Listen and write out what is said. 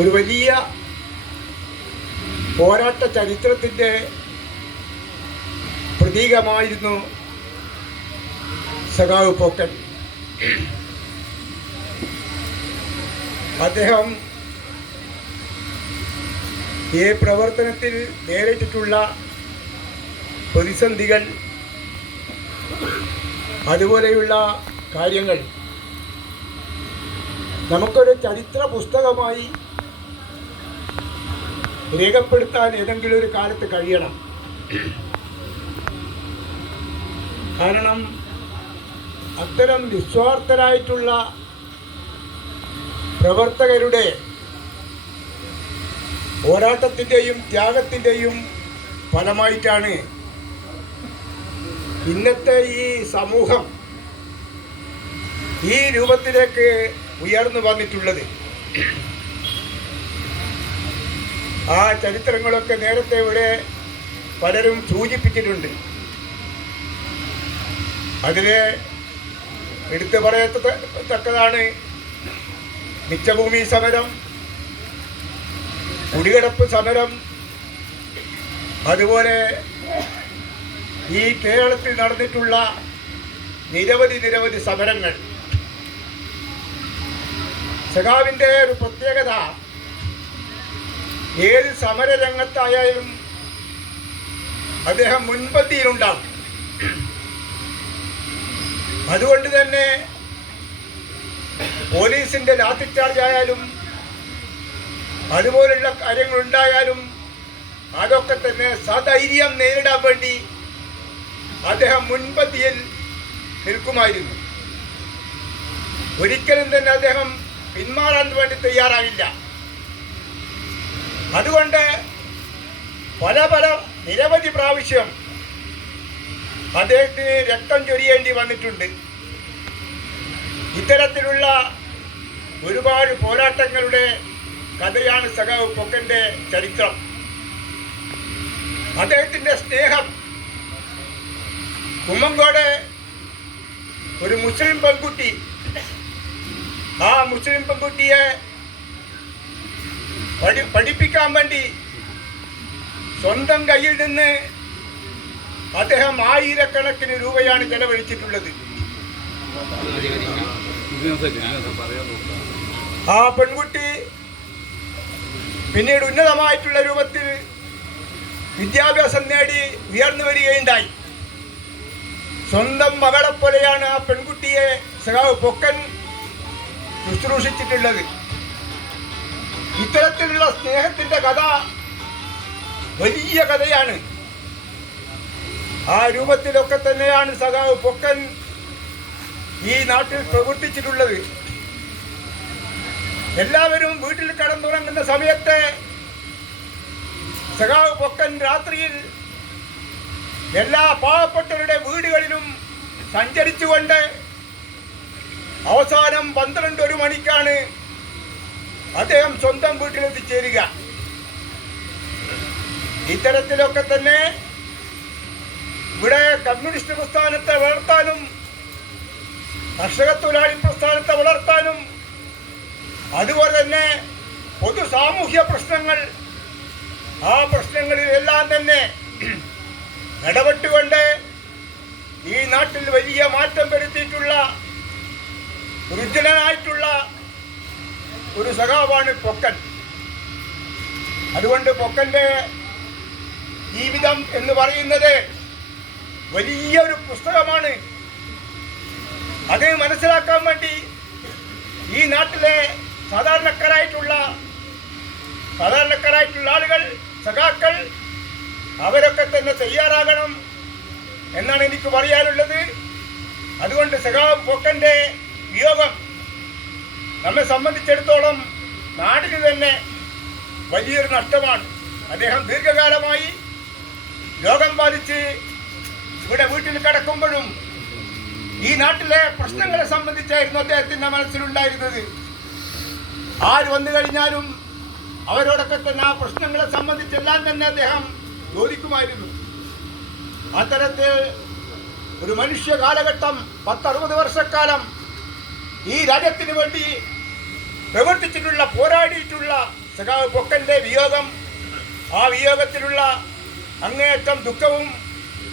ഒരു വലിയ പോരാട്ട ചരിത്രത്തിന്റെ പ്രതീകമായിരുന്നു സഖാവ് പോക്കൻ. അദ്ദേഹം ഈ പ്രവർത്തനത്തിൽ നേരിട്ടിട്ടുള്ള പ്രതിസന്ധികൾ അതുപോലെയുള്ള കാര്യങ്ങൾ. നമുക്കൊരു ചരിത്ര പുസ്തകമായി രേഖപ്പെടുത്താൻ ഏതെങ്കിലും ഒരു കാലത്ത് കഴിയണം. കാരണം അത്തരം നിസ്വാർത്ഥരായിട്ടുള്ള പ്രവർത്തകരുടെ പോരാട്ടത്തിന്റെയും ത്യാഗത്തിന്റെയും ഫലമായിട്ടാണ് ഇന്നത്തെ ഈ സമൂഹം ഈ രൂപത്തിലേക്ക് ഉയർന്നു വന്നിട്ടുള്ളത്. ആ ചരിത്രങ്ങളൊക്കെ നേരത്തെ ഇവിടെ പലരും സൂചിപ്പിച്ചിട്ടുണ്ട്. അതിനെ എടുത്തു പറയത്തക്കതാണ് മിച്ചഭൂമി സമരം കുടികിടപ്പ് സമരം അതുപോലെ ഈ കേരളത്തിൽ നടന്നിട്ടുള്ള നിരവധി നിരവധി സമരങ്ങൾ. സഖാവിന്റെ ഒരു പ്രത്യേകത ഏത് സമരരംഗത്തായാലും അദ്ദേഹം മുൻപന്തിയിലുണ്ടാവും. അതുകൊണ്ട് തന്നെ പോലീസിന്റെ ലാത്തിച്ചാർജ് ആയാലും അതുപോലുള്ള കാര്യങ്ങൾ ഉണ്ടായാലും അതൊക്കെ തന്നെ സധൈര്യം നേരിടാൻ വേണ്ടി അദ്ദേഹം മുൻപന്തിയിൽ നിൽക്കുമായിരുന്നു. ഒരിക്കലും തന്നെ അദ്ദേഹം പിന്മാറാൻ വേണ്ടി തയ്യാറായില്ല. അതുകൊണ്ട് പല പല നിരവധി പ്രാവശ്യം അദ്ദേഹത്തിന് രക്തം ചൊരിയേണ്ടി വന്നിട്ടുണ്ട്. ഇത്തരത്തിലുള്ള ഒരുപാട് പോരാട്ടങ്ങളുടെ കഥയാണ് സഖാവ് പൊക്കന്റെ ചരിത്രം. അദ്ദേഹത്തിന്റെ സ്നേഹം കുമ്മങ്കോട് ഒരു മുസ്ലിം പെൺകുട്ടി ആ മുസ്ലിം പെൺകുട്ടിയെ പഠി പഠിപ്പിക്കാൻ വേണ്ടി സ്വന്തം കയ്യിൽ നിന്ന് അദ്ദേഹം ആയിരക്കണക്കിന് രൂപയാണ് ചെലവഴിച്ചിട്ടുള്ളത്. ആ പെൺകുട്ടി പിന്നീട് ഉന്നതമായിട്ടുള്ള രൂപത്തിൽ വിദ്യാഭ്യാസം നേടി ഉയർന്നു വരികയുണ്ടായി. സ്വന്തം മകളെപ്പോലെയാണ് ആ പെൺകുട്ടിയെ സഖാവ് പൊക്കൻ ശുശ്രൂഷിച്ചിട്ടുള്ളത്. ഇത്തരത്തിലുള്ള സ്നേഹത്തിന്റെ കഥ വലിയ കഥയാണ്. ആ രൂപത്തിലൊക്കെ തന്നെയാണ് സഖാവ് പൊക്കൻ ഈ നാട്ടിൽ പ്രവർത്തിച്ചിട്ടുള്ളത്. എല്ലാവരും വീട്ടിൽ കടന്നുറങ്ങുന്ന സമയത്ത് സഖാവ് പൊക്കൻ രാത്രിയിൽ എല്ലാ പാവപ്പെട്ടവരുടെ വീടുകളിലും സഞ്ചരിച്ചുകൊണ്ട് അവസാനം പന്ത്രണ്ട് ഒരു മണിക്കാണ് അദ്ദേഹം സ്വന്തം വീട്ടിലെത്തിച്ചേരുക. ഇത്തരത്തിലൊക്കെ തന്നെ ഇവിടെ കമ്മ്യൂണിസ്റ്റ് പ്രസ്ഥാനത്തെ വളർത്താനും കർഷക തൊഴിലാളി പ്രസ്ഥാനത്തെ വളർത്താനും അതുപോലെ തന്നെ പൊതു സാമൂഹ്യ പ്രശ്നങ്ങൾ ആ പ്രശ്നങ്ങളിലെല്ലാം തന്നെ ഇടപെട്ടുകൊണ്ട് ഈ നാട്ടിൽ വലിയ മാറ്റം വരുത്തിയിട്ടുള്ള രുചിലനായിട്ടുള്ള ഒരു സഖാവാണ് പൊക്കൻ. അതുകൊണ്ട് പൊക്കന്റെ ജീവിതം എന്ന് പറയുന്നത് വലിയൊരു പുസ്തകമാണ്. അത് മനസ്സിലാക്കാൻ വേണ്ടി ഈ നാട്ടിലെ സാധാരണക്കാരായിട്ടുള്ള സാധാരണക്കാരായിട്ടുള്ള ആളുകൾ സഖാക്കൾ അവരൊക്കെ തന്നെ തയ്യാറാകണം എന്നാണ് എനിക്ക് പറയാനുള്ളത്. അതുകൊണ്ട് സഖാവ് പൊക്കന്റെ വിയോഗം നമ്മെ സംബന്ധിച്ചിടത്തോളം നാടിന് തന്നെ വലിയൊരു നഷ്ടമാണ്. അദ്ദേഹം ദീർഘകാലമായി രോഗം ബാധിച്ച് ഇവിടെ വീട്ടിൽ കിടക്കുമ്പോഴും ഈ നാട്ടിലെ പ്രശ്നങ്ങളെ സംബന്ധിച്ചായിരുന്നു അദ്ദേഹത്തിന്റെ മനസ്സിലുണ്ടായിരുന്നത്. ആര് വന്നു കഴിഞ്ഞാലും അവരോടൊക്കെ തന്നെ ആ പ്രശ്നങ്ങളെ സംബന്ധിച്ചെല്ലാം തന്നെ അദ്ദേഹം ചോദിക്കുമായിരുന്നു. അത്തരത്തിൽ ഒരു മനുഷ്യ കാലഘട്ടം പത്തറുപത് വർഷക്കാലം ഈ രാജ്യത്തിന് വേണ്ടി പ്രവർത്തിച്ചിട്ടുള്ള പോരാടിയിട്ടുള്ള സഖാവ് പൊക്കന്റെ വിയോഗം ആ വിയോഗത്തിലുള്ള അങ്ങേയറ്റം ദുഃഖവും